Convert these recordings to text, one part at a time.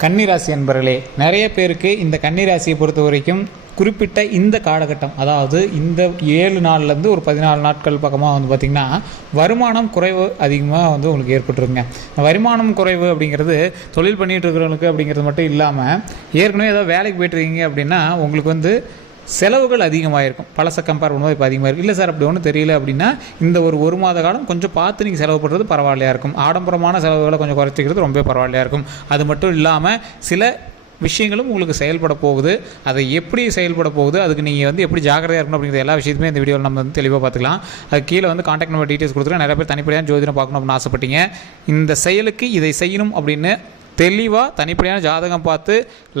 கன்னிராசி என்பர்களே நிறைய பேருக்கு இந்த கன்னிராசியை பொறுத்த வரைக்கும் குறிப்பிட்ட இந்த காலகட்டம் அதாவது இந்த ஏழு நாள்லேருந்து ஒரு பதினாலு நாட்கள் பக்கமாக வந்து பார்த்திங்கன்னா வருமானம் குறைவு அதிகமாக வந்து உங்களுக்கு ஏற்பட்டுருங்க இந்த வருமானம் குறைவு அப்படிங்கிறது தொழில் பண்ணிகிட்டு இருக்கிறவங்களுக்கு அப்படிங்கிறது மட்டும் இல்லாமல் ஏற்கனவே ஏதோ வேலைக்கு போயிட்டுருக்கீங்க அப்படின்னா உங்களுக்கு வந்து செலவுகள் அதிகமாக இருக்கும் பழசை கம்பேர் பண்ணும்போது இப்போ அதிகமாக இருக்கும் இல்லை சார் அப்படி ஒன்றும் தெரியல அப்படின்னா இந்த ஒரு ஒரு மாத காலம் கொஞ்சம் பார்த்து நீங்கள் செலவு பண்ணுறது பரவாயில்லையா இருக்கும். ஆடம்பரமான செலவுகளை கொஞ்சம் குறைச்சிக்கிறது ரொம்ப பரவாயில்லையா இருக்கும். அது மட்டும் இல்லாமல் சில விஷயங்களும் உங்களுக்கு செயல்பட போகுது. அதை எப்படி செயல்பட போகுது? அதுக்கு நீங்கள் வந்து எப்படி ஜாக்கிரதையாக இருக்கணும் அப்படிங்கிற எல்லா விஷயத்தையுமே இந்த வீடியோவில் நம்ம வந்து தெளிவாக பார்த்துக்கலாம். அது கீழே வந்து காண்டாக்ட் நம்பர் டீட்டெயில்ஸ் கொடுத்துருக்கேன் நிறைய பேர் தனிப்படையான ஜோதிடம் பார்க்கணும் அப்படின்னு ஆசைப்பட்டீங்க. இந்த செயலுக்கு இதை செய்யணும் அப்படின்னு தெளிவாக தனிப்படையான ஜாதகம் பார்த்து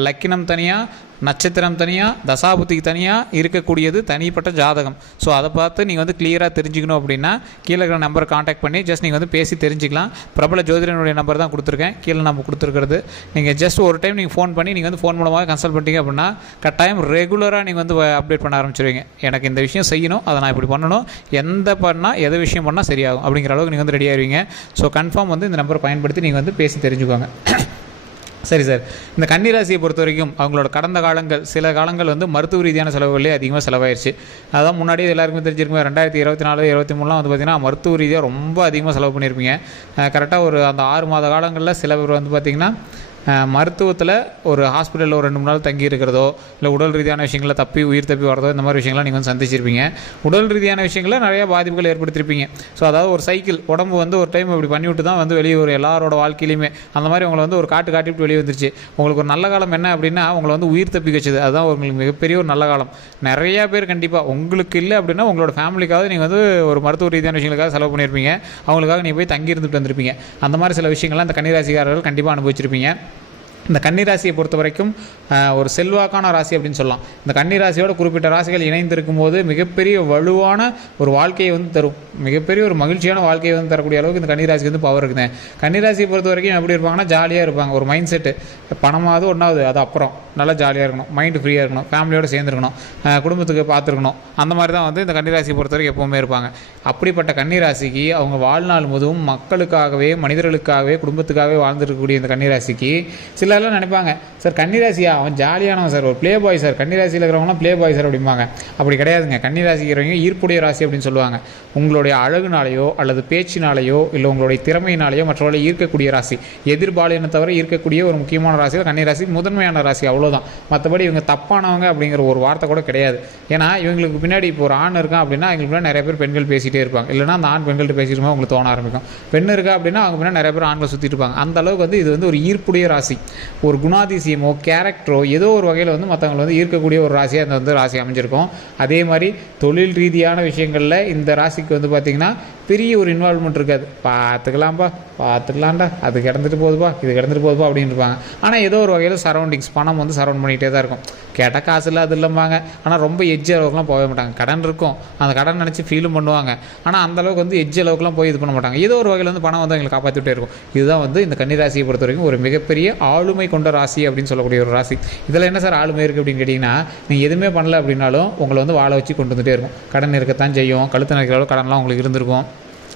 லக்கினம் தனியாக நட்சத்திரம் தனியாக தசாபுத்திக்கு தனியாக இருக்கக்கூடியது தனிப்பட்ட ஜாதகம். ஸோ அதை பார்த்து நீங்கள் வந்து கிளியராக தெரிஞ்சுக்கணும் அப்படின்னா கீழே இருக்கிற நம்பரை காண்டாக்ட் பண்ணி ஜஸ்ட் நீங்கள் வந்து பேசி தெரிஞ்சுக்கலாம். பிரபல ஜோதிடனுடைய நம்பர் தான் கொடுத்துருக்கேன். கீழே நம்ம கொடுத்துருக்கிறது. நீங்கள் ஜஸ்ட் ஒரு டைம் நீங்கள் ஃபோன் பண்ணி நீங்கள் வந்து ஃபோன் மூலமாக கன்சல்ட் பண்ணிட்டீங்க அப்படின்னா கட்டாயம் ரெகுலராக நீங்கள் வந்து அப்டேட் பண்ண ஆரம்பிச்சிருவீங்க. எனக்கு இந்த விஷயம் செய்யணும் அதை நான் இப்படி பண்ணணும். எந்த பண்ணால் எதை விஷயம் பண்ணால் சரியாகும் அப்படிங்கிற அளவுக்கு நீங்கள் வந்து ரெடி ஆயிருவீங்க. ஸோ கன்ஃபார்ம் வந்து இந்த நம்பரை பயன்படுத்தி நீங்கள் வந்து பேசி தெரிஞ்சுக்கோங்க. சரி சார். இந்த கன்னிராசியை பொறுத்த வரைக்கும் அவங்களோட கடந்த காலங்கள் சில காலங்கள் வந்து மருத்துவ ரீதியான செலவுகளே அதிகமாக செலவாயிருச்சு. அதான் முன்னாடியே எல்லாருக்குமே தெரிஞ்சிருக்குமே ரெண்டாயிரத்தி இருபத்தி நாலு இருபத்தி மூணுலாம் வந்து பார்த்திங்கன்னா மருத்துவ ரீதியாக ரொம்ப அதிகமாக செலவு பண்ணியிருப்பீங்க. கரெக்டாக ஒரு அந்த ஆறு மாத காலங்களில் சில பேர் வந்து பார்த்திங்கன்னா மருத்துவத்தில் ஒரு ஹாஸ்பிட்டலில் ஒரு ரெண்டு மூணு நாள் தங்கி இருக்கிறதோ இல்லை உடல் ரீதியான விஷயங்களை தப்பி உயிர் தப்பி வரதோ இந்த மாதிரி விஷயங்கள்லாம் நீங்கள் வந்து சந்திச்சிருப்பீங்க. உடல் ரீதியான விஷயங்களில் நிறையா பாதிப்புகள் ஏற்படுத்தியிருப்பீங்க ஸோ அதாவது ஒரு சைக்கிள் உடம்பு வந்து ஒரு டைம் இப்படி பண்ணிவிட்டு தான் வந்து வெளியே ஒரு எல்லாரோட வாழ்க்கையிலையுமே அந்த மாதிரி உங்களை வந்து ஒரு காட்டு காட்டிவிட்டு வெளியே வந்துருச்சு. உங்களுக்கு ஒரு நல்ல காலம் என்ன அப்படின்னா உங்களை வந்து உயிர் தப்பி வச்சது. அதுதான் உங்களுக்கு மிகப்பெரிய ஒரு நல்ல காலம். நிறையா பேர் கண்டிப்பாக உங்களுக்கு இல்லை அப்படின்னா உங்களோட ஃபேமிலிக்காக நீங்கள் வந்து ஒரு மருத்துவ ரீதியான விஷயங்களுக்காக செலவு பண்ணியிருப்பீங்க. அவங்களுக்காக நீங்கள் போய் தங்கி இருந்துட்டு வந்திருப்பீங்க. அந்த மாதிரி சில விஷயங்கள்லாம் அந்த கன்னிராசிக்காரர்கள் கண்டிப்பாக அனுபவிச்சிருப்பீங்க. இந்த கன்னிராசியை பொறுத்த வரைக்கும் ஒரு செல்வாக்கான ராசி அப்படின்னு சொல்லலாம். இந்த கன்னிராசியோட குறிப்பிட்ட ராசிகள் இணைந்திருக்கும் போது மிகப்பெரிய வலுவான ஒரு வாழ்க்கையை வந்து தரும். மிகப்பெரிய ஒரு மகிழ்ச்சியான வாழ்க்கையை வந்து தரக்கூடிய அளவுக்கு இந்த கன்னிராசிக்கு வந்து பவர் இருக்குங்க. கன்னிராசியை பொறுத்த வரைக்கும் எப்படி இருப்பாங்கன்னா ஜாலியாக இருப்பாங்க. ஒரு மைண்ட் செட்டு பணமாவது ஒன்றாவது அது அப்புறம். நல்லா ஜாலியாக இருக்கணும். மைண்டு ஃப்ரீயாக இருக்கணும். ஃபேமிலியோடு சேர்ந்துருக்கணும். குடும்பத்துக்கு பார்த்துருக்கணும். அந்த மாதிரி தான் வந்து இந்த கன்னிராசியை பொறுத்த வரைக்கும் எப்போவுமே இருப்பாங்க. அப்படிப்பட்ட கன்னிராசிக்கு அவங்க வாழ்நாள் முதுவும் மக்களுக்காகவே மனிதர்களுக்காகவே குடும்பத்துக்காகவே வாழ்ந்துருக்கக்கூடிய இந்த கன்னிராசிக்கு சிலர்லாம் நினைப்பாங்க சார் கன்னிராசியா? அவன் ஜாலியானவன் சார் ஒரு ப்ளே பாய் சார். கன்னிராசியில் இருக்கிறவங்களாம் ப்ளே பாய் சார் அப்படிம்பாங்க. அப்படி கிடையாதுங்க. கன்னிராசிக்கிறவங்க ஈர்ப்புடைய ராசி அப்படின்னு சொல்லுவாங்க. உங்களுடைய அழகுனாலேயோ அல்லது பேச்சினாலேயோ இல்லை உங்களுடைய திறமையினாலேயோ மற்றவர்களை ஈர்க்கக்கூடிய ராசி. எதிர்பாலினை தவிர ஈர்க்கக்கூடிய ஒரு முக்கியமான ராசியில் கன்னிராசி முதன்மையான ராசி. அவ்வளோதான் மற்றபடி இவங்க தப்பானவங்க அப்படிங்கிற ஒரு வார்த்தை கூட கிடையாது. ஏன்னா இவங்களுக்கு பின்னாடி இப்போ ஒரு ஆண் இருக்கான் அப்படின்னா எங்களுக்கு பின்னாடி நிறைய பேர் பெண்கள் பேசிகிட்டே இருப்பாங்க. இல்லைனா அந்த ஆண் பெண்கள்கிட்ட பேசிட்டு உங்களுக்கு தோண ஆரம்பிக்கும். பெண் இருக்கா அப்படின்னா அவங்க பின்னாடி நிறைய பேர் ஆண்களை சுற்றிட்டு இருப்பாங்க. அந்த அளவுக்கு வந்து இது வந்து ஒரு ஈர்ப்புடைய ராசி. ஒரு குணாதிசயமோ கேரக்டரோ ஏதோ ஒரு வகையில் வந்து மற்றவங்களை வந்து ஈர்க்கக்கூடிய ஒரு ராசியாக இந்த வந்து ராசி அமைஞ்சிருக்கும். அதே மாதிரி தொழில் ரீதியான விஷயங்களில் இந்த ராசிக்கு வந்து பார்த்திங்கன்னா பெரிய ஒரு இன்வால்மெண்ட் இருக்காது. பார்த்துக்கலாம்ப்பா பார்த்துக்கலாம்டா. அது கிடந்துட்டு போதுப்பா இது கிடந்துட்டு போகுதுப்பா அப்படின்னு இருப்பாங்க ஆனால் ஏதோ ஒரு வகையில் சரௌண்டிங்ஸ் பணம் வந்து சரௌண்ட் பண்ணிகிட்டே தான் இருக்கும். கேட்டால் காசு இல்லை அது இல்லைம்பாங்க. ஆனால் ரொம்ப எஜ்ஜு அளவுக்குலாம் போகவே மாட்டாங்க. கடன் இருக்கும். அந்த கடன் நினச்சி ஃபீலும் பண்ணுவாங்க. ஆனால் அந்தளவுக்கு வந்து எஜ்ஜி அளவுக்குலாம் போய் இது பண்ண மாட்டாங்க. ஏதோ ஒரு வகையில் வந்து பணம் வந்து எங்களை காப்பாற்றிட்டே இருக்கும். இதுதான் வந்து இந்த கன்னிராசியை பொறுத்த வரைக்கும் ஒரு மிகப்பெரிய ஆளுமை கொண்ட ராசி அப்படின்னு சொல்லக்கூடிய ஒரு ராசி. இதில் என்ன சார் ஆளுமை இருக்குது அப்படின்னு கேட்டிங்கன்னா நீங்கள் எதுவுமே பண்ணல அப்படின்னாலும் உங்களை வந்து வாழ வச்சு கொண்டு வந்துகிட்டே இருக்கும். கடன் இருக்கத்தான் செய்யும். கழுத்து நினைக்கிற அளவு கடன்லாம் உங்களுக்கு இருந்திருக்கும்.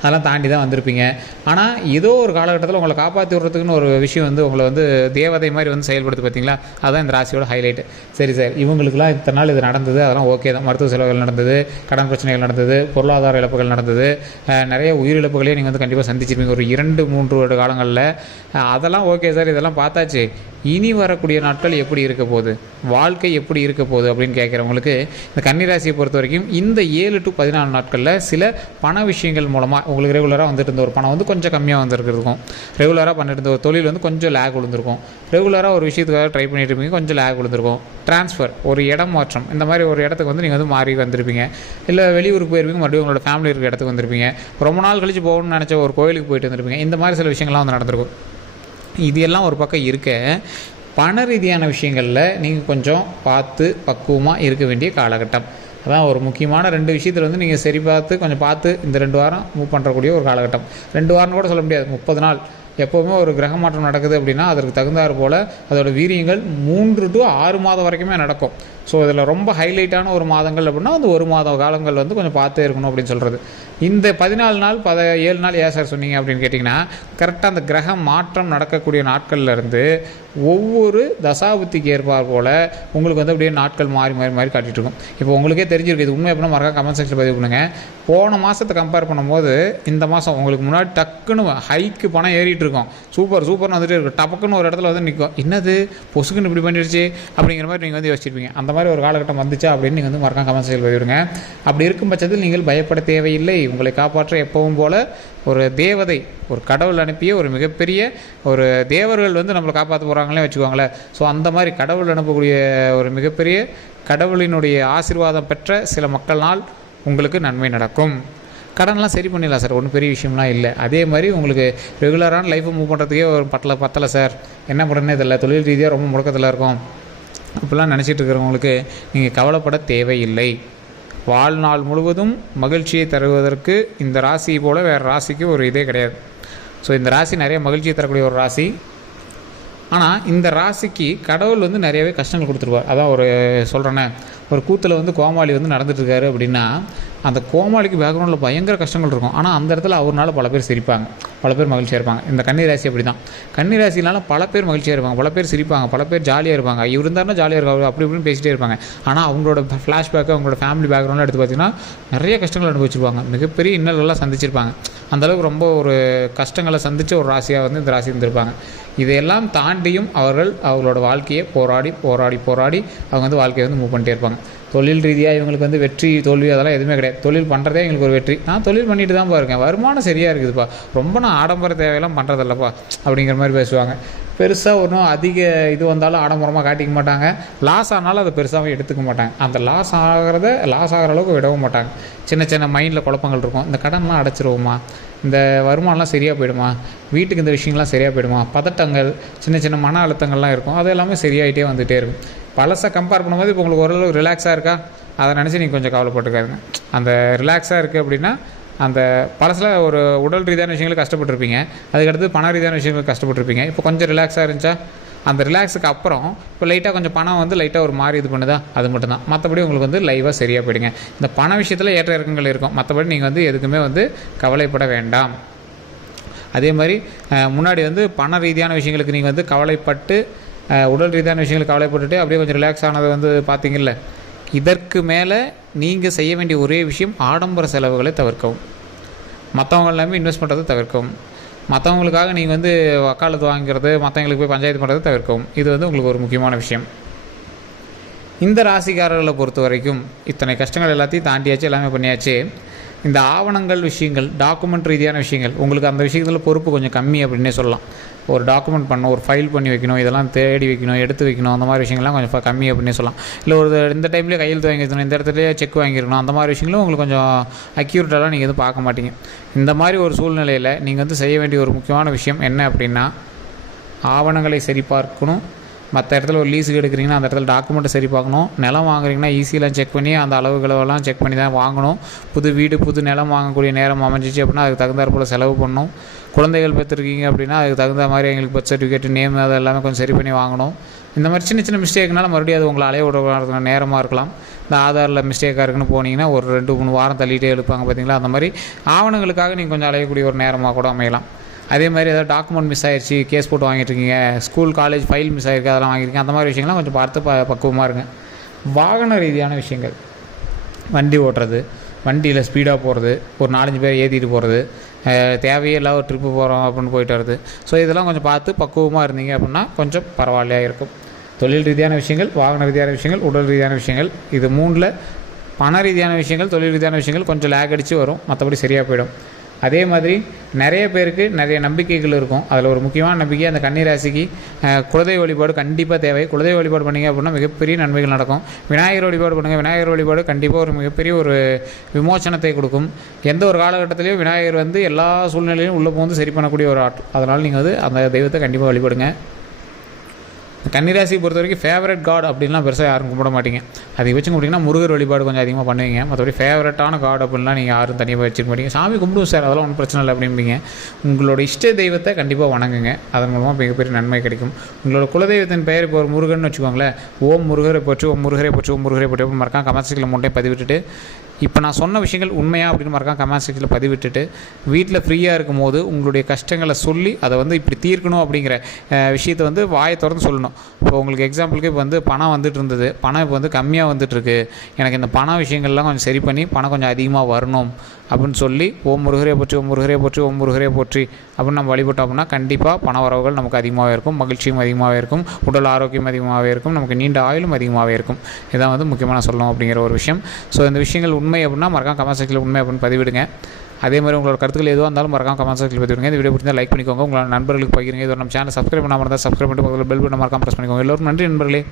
அதெல்லாம் தாண்டி தான் வந்திருப்பீங்க. ஆனால் ஏதோ ஒரு காலகட்டத்தில் உங்களை காப்பாற்றி விட்றதுக்குன்னு ஒரு விஷயம் வந்து உங்களை வந்து தேவதை மாதிரி வந்து செயல்படுத்து பார்த்தீங்களா? அதுதான் இந்த ராசியோட ஹைலைட் சரி சார். இவங்களுக்குலாம் இத்தனை நாள் இது நடந்தது. அதெல்லாம் ஓகே தான். மருத்துவ செலவுகள் நடந்தது கடன் பிரச்சனைகள் நடந்தது பொருளாதார இழப்புகள் நடந்தது. நிறைய உயிரிழப்புகளையும் நீங்கள் வந்து கண்டிப்பாக சந்திச்சிருப்பீங்க. ஒரு இரண்டு மூன்று வருட காலங்களில். அதெல்லாம் ஓகே சார் இதெல்லாம் பார்த்தாச்சு. இனி வரக்கூடிய நாட்கள் எப்படி இருக்க போகுது? வாழ்க்கை எப்படி இருக்க போகுது அப்படின்னு கேட்குறவங்களுக்கு இந்த கன்னிராசியை பொறுத்த வரைக்கும் இந்த ஏழு டு பதினாலு நாட்களில் சில பண விஷயங்கள் மூலமாக உங்களுக்கு ரெகுலராக வந்துட்டு இருந்த ஒரு பணம் வந்து கொஞ்சம் கம்மியாக வந்திருக்கிறதுக்கும். ரெகுலராக பண்ணிட்டு இருந்த ஒரு தொழில் வந்து கொஞ்சம் லேக் விழுந்திருக்கும். ரெகுலராக ஒரு விஷயத்துக்காக ட்ரை பண்ணிட்டு இருப்பீங்க கொஞ்சம் லேக் விழுந்திருக்கும். ட்ரான்ஸ்ஃபர் ஒரு இடம் மாற்றம் இந்த மாதிரி ஒரு இடத்துக்கு வந்து நீங்கள் வந்து மாறி வந்திருப்பீங்க. இல்லை வெளியூருக்கு போயிருப்பீங்க மறுபடியும் உங்களோட ஃபேமிலி இருக்கிற இடத்துக்கு வந்திருப்பீங்க. ரொம்ப நாள் கழிச்சு போகணும்னு நினச்ச ஒரு கோயிலுக்கு போயிட்டு வந்திருப்பீங்க. இந்த மாதிரி சில விஷயங்கள்லாம் வந்து நடந்திருக்கும். இது எல்லாம் ஒரு பக்கம் இருக்க பண ரீதியான விஷயங்களில் நீங்கள் கொஞ்சம் பார்த்து பக்குவமாக இருக்க வேண்டிய காலகட்டம். அதான் ஒரு முக்கியமான ரெண்டு விஷயத்தில் வந்து நீங்கள் சரி பார்த்து கொஞ்சம் பார்த்து இந்த ரெண்டு வாரம் மூவ் பண்ணுறக்கூடிய ஒரு காலகட்டம். ரெண்டு வாரம்னு கூட சொல்ல முடியாது முப்பது நாள். எப்போவுமே ஒரு கிரக மாற்றம் நடக்குது அப்படின்னா அதற்கு தகுந்தாற் போல் அதோட வீரியங்கள் மூன்று டு ஆறு மாதம் வரைக்குமே நடக்கும். ஸோ இதில் ரொம்ப ஹைலைட்டான ஒரு மாதங்கள் அப்படின்னா அந்த ஒரு மாதம் காலங்கள் வந்து கொஞ்சம் பார்த்தே இருக்கணும் அப்படின்னு சொல்கிறது இந்த பதினாலு நாள் பத ஏழு நாள் ஏன் சார் சொன்னீங்க அப்படின்னு கேட்டிங்கன்னா கரெக்டாக அந்த கிரக மாற்றம் நடக்கக்கூடிய நாட்கள்லேருந்து ஒவ்வொரு தசாபுத்திக்கு ஏற்பார் போல் உங்களுக்கு வந்து அப்படியே நாட்கள் மாறி மாறி மாறி காட்டிகிட்டு இருக்கும். இப்போ உங்களுக்கே தெரிஞ்சிருக்கு இது உண்மை எப்படின்னா மறக்காம கமெண்ட் செக்ஷன் பதிவு பண்ணுங்க. போன மாதத்தை கம்பேர் பண்ணும்போது இந்த மாதம் உங்களுக்கு முன்னாடி டக்குன்னு ஹைக்கு பணம் ஏறிட்டு இருக்கும் சூப்பர் சூப்பர்னு வந்துட்டே இருக்கும் டப்புக்குன்னு ஒரு இடத்துல வந்து நிற்கும் என்னது? பொசுக்குன்னு இப்படி பண்ணிடுச்சு. அப்படிங்கிற மாதிரி நீங்கள் வந்து யோசிச்சிருப்பீங்க. அந்த மாதிரி ஒரு காலகட்டம் வந்துச்சா அப்படின்னு நீங்கள் வந்து மறக்காம கமெண்ட் செக்ஷனில் அப்படி இருக்கும் பட்சத்தில் நீங்கள் பயப்பட தேவையில்லை. உங்களை காப்பாற்ற எப்பவும் போல ஒரு தேவதை ஒரு கடவுள் அனுப்பிய ஒரு மிகப்பெரிய ஒரு தேவர்கள் வந்து நம்மளை காப்பாற்ற போகிறாங்களே வச்சுக்கோங்களேன். ஸோ அந்த மாதிரி கடவுள் அனுப்பக்கூடிய ஒரு மிகப்பெரிய கடவுளினுடைய ஆசீர்வாதம் பெற்ற சில மக்கள்னால் உங்களுக்கு நன்மை நடக்கும். கடன்லாம் சரி பண்ணிடலாம் சார் ஒன்றும் பெரிய விஷயம்லாம் இல்லை. அதே மாதிரி உங்களுக்கு ரெகுலரான லைஃப்பை மூவ் பண்ணுறதுக்கே ஒரு பத்தலை பத்தலை சார். என்ன பண்ணுறதுனே தெரியல தொழில் ரீதியாக ரொம்ப முடக்கத்தில் இருக்கும். அப்படிலாம் நினச்சிட்டு இருக்கிறவங்களுக்கு நீங்கள் கவலைப்பட தேவையில்லை. வாழ்நாள் முழுவதும் மகிழ்ச்சியை தருவதற்கு இந்த ராசி போல் வேறு ராசிக்கு ஒரு இதே கிடையாது. ஸோ இந்த ராசி நிறைய மகிழ்ச்சியை தரக்கூடிய ஒரு ராசி. ஆனால் இந்த ராசிக்கு கடவுள் வந்து நிறையவே கஷ்டங்கள் கொடுத்துருவார். அதான் ஒரு சொல்கிறேனே ஒரு கூத்தில் வந்து கோமாளி வந்து நடந்துட்டுருக்காரு அப்படின்னா அந்த கோமாளிக்கு பேக்ரவுண்டில் பயங்கர கஷ்டங்கள் இருக்கும். ஆனால் அந்த இடத்துல அவர்னால பல பேர் சிரிப்பாங்க. பல பேர் மகிழ்ச்சியாக இருப்பாங்க. இந்த கன்னி ராசி அப்படி தான் கன்னி ராசினால பல பேர் மகிழ்ச்சியாக இருப்பாங்க. பல பேர் சிரிப்பாங்க. பல பேர் ஜாலியாக இருப்பாங்க. இவர் இருந்தாருன்னா ஜாலியாக இருக்காரு அப்படி இப்படின்னு பேசிகிட்டே இருப்பாங்க. ஆனால் அவங்களோட ஃப்ளாஷ்பேக்கு அவங்களோட ஃபேமிலி பேக்ரவுண்டில் எடுத்து பார்த்தீங்கன்னா நிறைய கஷ்டங்கள் அனுபவிச்சிருப்பாங்க. மிகப்பெரிய இன்னலெல்லாம் சந்திச்சிருப்பாங்க. அந்தளவுக்கு ரொம்ப ஒரு கஷ்டங்களை சந்தித்த ஒரு ராசியாக வந்து இந்த ராசி இருந்திருப்பாங்க. இதையெல்லாம் தாண்டியும் அவர்கள் அவர்களோட வாழ்க்கையை போராடி போராடி போராடி அவங்க வந்து வாழ்க்கையை வந்து மூவ் பண்ணிட்டே இருப்பாங்க. தொழில் ரீதியாக இவங்களுக்கு வந்து வெற்றி தோல்வி அதெல்லாம் எதுவுமே கிடையாது. தொழில் பண்ணுறதே எங்களுக்கு ஒரு வெற்றி. நான் தொழில் பண்ணிட்டு தான் இருக்கேன் வருமானம் சரியாக இருக்குதுப்பா. ரொம்ப நான் ஆடம்பர தேவையெல்லாம் பண்ணுறதில்லப்பா அப்படிங்கிற மாதிரி பேசுவாங்க. பெருசாக ஒன்றும் அதிக இது வந்தாலும் ஆடம்பரமாக காட்டிக்க மாட்டாங்க. லாஸ் ஆனாலும் அதை பெருசாகவே எடுத்துக்க மாட்டாங்க. அந்த லாஸ் ஆகிறத லாஸ் ஆகிற அளவுக்கு விடவும் மாட்டாங்க. சின்ன சின்ன மைண்டில் குழப்பங்கள் இருக்கும். இந்த கடன்லாம் அடைச்சிருவோமா? இந்த வருமானம்லாம் சரியாக போயிடுமா? வீட்டுக்கு இந்த விஷயங்கள்லாம் சரியாக போயிடுமா? பதட்டங்கள் சின்ன சின்ன மன அழுத்தங்கள்லாம் இருக்கும். அது எல்லாமே சரியாயிட்டே வந்துகிட்டே இருக்கும். பழசை கம்பேர் பண்ணும்போது இப்போ உங்களுக்கு ஓரளவு ரிலாக்ஸாக இருக்கா? அதை நினச்சி நீங்கள் கொஞ்சம் கவலைப்பட்டுக்காருங்க அந்த ரிலாக்ஸாக இருக்குது அப்படின்னா அந்த பழசில் ஒரு உடல் ரீதியான விஷயங்களுக்கு கஷ்டப்பட்டுருப்பீங்க. அதுக்கடுத்து பண ரீதியான விஷயங்களுக்கு கஷ்டப்பட்டுருப்பீங்க. இப்போ கொஞ்சம் ரிலாக்ஸாக இருந்துச்சா? அந்த ரிலாக்ஸுக்கு அப்புறம் இப்போ லைட்டாக கொஞ்சம் பணம் வந்து லைட்டாக ஒரு மாதிரி இது பண்ணுதா? அது மட்டும்தான் மற்றபடி உங்களுக்கு வந்து லைவாக சரியாக போயிடுங்க. இந்த பண விஷயத்தில் ஏற்ற இறக்கங்கள் இருக்கும். மற்றபடி நீங்கள் வந்து எதுக்குமே வந்து கவலைப்பட வேண்டாம். அதே மாதிரி முன்னாடி வந்து பண ரீதியான விஷயங்களுக்கு நீங்கள் வந்து கவலைப்பட்டு உடல் ரீதியான விஷயங்களை கவலைப்பட்டுட்டு அப்படியே கொஞ்சம் ரிலாக்ஸ் ஆனது வந்து பார்த்தீங்கல்ல இதற்கு மேலே நீங்கள் செய்ய வேண்டிய ஒரே விஷயம் ஆடம்பர செலவுகளை தவிர்க்கவும். மற்றவங்க எல்லாமே இன்வெஸ்ட் பண்ணுறதை தவிர்க்கவும். மற்றவங்களுக்காக நீங்கள் வந்து வக்காலத்து வாங்கிறது மற்றவங்களுக்கு போய் பஞ்சாயத்து பண்ணுறதை தவிர்க்கவும். இது வந்து உங்களுக்கு ஒரு முக்கியமான விஷயம். இந்த ராசிக்காரர்களை பொறுத்த வரைக்கும் இத்தனை கஷ்டங்கள் எல்லாத்தையும் தாண்டியாச்சு எல்லாமே பண்ணியாச்சு. இந்த ஆவணங்கள் விஷயங்கள் டாக்குமெண்ட் ரீதியான விஷயங்கள் உங்களுக்கு அந்த விஷயத்தில் பொறுப்பு கொஞ்சம் கம்மி அப்படின்னே சொல்லலாம். ஒரு டாக்குமெண்ட் பண்ணணும் ஒரு ஃபைல் பண்ணி வைக்கணும் இதெல்லாம் தேடி வைக்கணும் எடுத்து வைக்கணும் அந்த மாதிரி விஷயங்கள்லாம் கொஞ்சம் கம்மி அப்படின்னே சொல்லலாம். இல்லை ஒரு இந்த டைம்லேயே கையெழுத்து வாங்கிக்கணும் இந்த இடத்துலேயே செக் வாங்கிருக்கணும் அந்த மாதிரி விஷயங்களும் உங்களுக்கு கொஞ்சம் அக்யூரேட்டாலாம் நீங்கள் எதுவும் பார்க்க மாட்டீங்க. இந்த மாதிரி ஒரு சூழ்நிலையில் நீங்கள் வந்து செய்ய வேண்டிய ஒரு முக்கியமான விஷயம் என்ன அப்படின்னா ஆவணங்களை சரிபார்க்கணும் மற்ற இடத்துல ஒரு லீஸுக்கு எடுக்கிறீங்கன்னா அந்த இடத்துல டாக்குமெண்ட்டை சரி பார்க்கணும். நிலம் வாங்குறீங்கன்னா ஈஸியெலாம் செக் பண்ணி அந்த அளவுகளெல்லாம் செக் பண்ணி தான் வாங்கணும். புது வீடு புது நிலம் வாங்கக்கூடிய நேரம் அமைஞ்சிச்சு அப்படின்னா அதுக்கு தகுந்தாற் போல் செலவு பண்ணணும். குழந்தைகள் பெற்றிருக்கீங்க அப்படின்னா அதுக்கு தகுந்த மாதிரி எங்களுக்கு பர்த் சர்டிஃபிகேட் நேம் அது எல்லாமே கொஞ்சம் சரி பண்ணி வாங்கணும். இந்த மாதிரி சின்ன சின்ன மிஸ்டேக்னால மறுபடியும் அது உங்களை அலைய விடுறதுக்கான நேரமாக இருக்கலாம். இந்த ஆதாரில் மிஸ்டேக்காக இருக்குன்னு போனீங்கன்னா ஒரு ரெண்டு மூணு வாரம் தள்ளிகிட்டே எழுப்பாங்க பார்த்தீங்களா அந்த மாதிரி ஆவணங்களுக்காக நீங்கள் கொஞ்சம் அலையக்கூடிய ஒரு நேரமாக கூட அமையலாம். அதே மாதிரி ஏதாவது டாக்குமெண்ட் மிஸ் ஆயிடுச்சு கேஸ் போட்டு வாங்கிட்டு இருக்கீங்க ஸ்கூல் காலேஜ் ஃபைல் மிஸ் ஆயிருக்கு அதெல்லாம் வாங்கியிருக்கீங்க அந்த மாதிரி விஷயங்கள்லாம் கொஞ்சம் பார்த்து ப பக்குவமாக இருங்க. வாகன ரீதியான விஷயங்கள். வண்டி ஓட்டுறது வண்டியில் ஸ்பீடாக போகிறது ஒரு நாலஞ்சு பேர் ஏற்றிட்டு போகிறது தேவையே இல்லாத ஒரு ட்ரிப்பு போகிறோம் அப்படின்னு போயிட்டு வருது ஸோ இதெல்லாம் கொஞ்சம் பார்த்து பக்குவமாக இருந்தீங்க அப்படின்னா கொஞ்சம் பரவாயில்லையாக இருக்கும். தொழில் ரீதியான விஷயங்கள் வாகன ரீதியான விஷயங்கள் உடல் ரீதியான விஷயங்கள் இது மூணில் பண ரீதியான விஷயங்கள் தொழில் ரீதியான விஷயங்கள் கொஞ்சம் லேக் அடித்து வரும். மற்றபடி சரியாக போயிடும். அதே மாதிரி நிறைய பேருக்கு நிறைய நம்பிக்கைகள் இருக்கும். அதில் ஒரு முக்கியமான நம்பிக்கை அந்த கன்னிராசிக்கு குலதெய்வ வழிபாடு கண்டிப்பாக தேவை. குலதெய்வ வழிபாடு பண்ணீங்க அப்படின்னா மிகப்பெரிய நன்மைகள் நடக்கும். விநாயகர் வழிபாடு பண்ணுங்கள் விநாயகர் வழிபாடு கண்டிப்பாக ஒரு மிகப்பெரிய ஒரு விமோச்சனத்தை கொடுக்கும். எந்த ஒரு காலகட்டத்திலையும் விநாயகர் வந்து எல்லா சூழ்நிலையிலும் உள்ளே போந்து சரி பண்ணக்கூடிய ஒரு ஆட் அதனால் நீங்கள் வந்து அந்த தெய்வத்தை கண்டிப்பாக வழிபடுங்க. கன்னிராசியை பொறுத்த வரைக்கும் ஃபேவரட் காட் அப்படின்லாம் பெருசாக யாரும் கும்பிட மாட்டீங்க. அதை வச்சு கும்பிட்டிங்கன்னா முருகர் வழிபாடு கொஞ்சம் அதிகமாக பண்ணுவீங்க. மற்றபடி ஃபேவரட்டான காட் அப்படின்லாம் நீங்கள் யாரும் தனியாக வச்சுக்க மாட்டீங்க. சாமி கும்பிடுவோம் சார் அதெல்லாம் ஒன்றும் பிரச்சனை இல்லை அப்படிம்பீங்க. உங்களோட இஷ்ட தெய்வத்தை கண்டிப்பாக வணங்குங்க. அதன் மூலமாக மிகப்பெரிய நன்மை கிடைக்கும். உங்களோட குலதெய்வத்தின் பெயர் இப்போ ஒரு முருகன் வச்சுக்கோங்களேன். ஓம் முருகரை போச்சு ஓம் முருகரை போச்சு ஓம் முருகரை போச்சு மறக்காம கமெண்ட்ஸில் மூட்டை பதிவிட்டுட்டு இப்போ நான் சொன்ன விஷயங்கள் உண்மையாக அப்படின்னு மறக்காம கமெண்ட் செக்ஷனில் பதிவிட்டுட்டு வீட்டில் ஃப்ரீயாக இருக்கும் போது உங்களுடைய கஷ்டங்களை சொல்லி அதை வந்து இப்படி தீர்க்கணும் அப்படிங்கிற விஷயத்தை வந்து வாயை திறந்து சொல்லணும். இப்போ உங்களுக்கு எக்ஸாம்பிளுக்கு இப்போ வந்து பணம் வந்துட்டு இருந்தது. பணம் இப்போ வந்து கம்மியாக வந்துட்டுருக்கு எனக்கு இந்த பண விஷயங்கள்லாம் கொஞ்சம் சரி பண்ணி பணம் கொஞ்சம் அதிகமாக வரணும். அப்படின்னு சொல்லி ஓம் முருகரே போற்றி ஓம் முருகரே போற்றி ஓம் முருகரே போற்றி அப்படின்னு நம்ம வழிபட்டோம் அப்படின்னா கண்டிப்பாக பண வரவுகள் நமக்கு அதிகமாகவே இருக்கும் மகிழ்ச்சியும் அதிகமாகவே இருக்கும் உடல் ஆரோக்கியம் அதிகமாகவே இருக்கும் நமக்கு நீண்ட ஆயுளும் அதிகமாகவே இருக்கும். இதான் வந்து முக்கியமான சொல்லணும் அப்படிங்கிற ஒரு விஷயம். ஸோ இந்த விஷயங்கள் உண்மை அப்படின்னா மறக்காம கமெண்ட் செக்ஷனில் உண்மை அப்படின்னு பதிவிடுங்க. அதே மாதிரி உங்களோட கருத்துக்கள் எதுவாக இருந்தாலும் மறக்காம கமெண்ட் செக்ஷனில் பதிவிடுங்க. இந்த வீடியோ பிடிச்சா லைக் பண்ணிக்கோங்க. உங்களோட நண்பர்களுக்கு பகிருங்க. இது நம்ம சேனல் சப்ஸ்கிரைப் பண்ணாமல் இருந்தால் சப்ஸ்கிரைப் பண்ணிட்டு பக்கத்தில் பெல் பட்டன் மறக்காம ப்ரெஸ் பண்ணிக்கோங்க. எல்லோரும் நன்றி நண்பர்களே.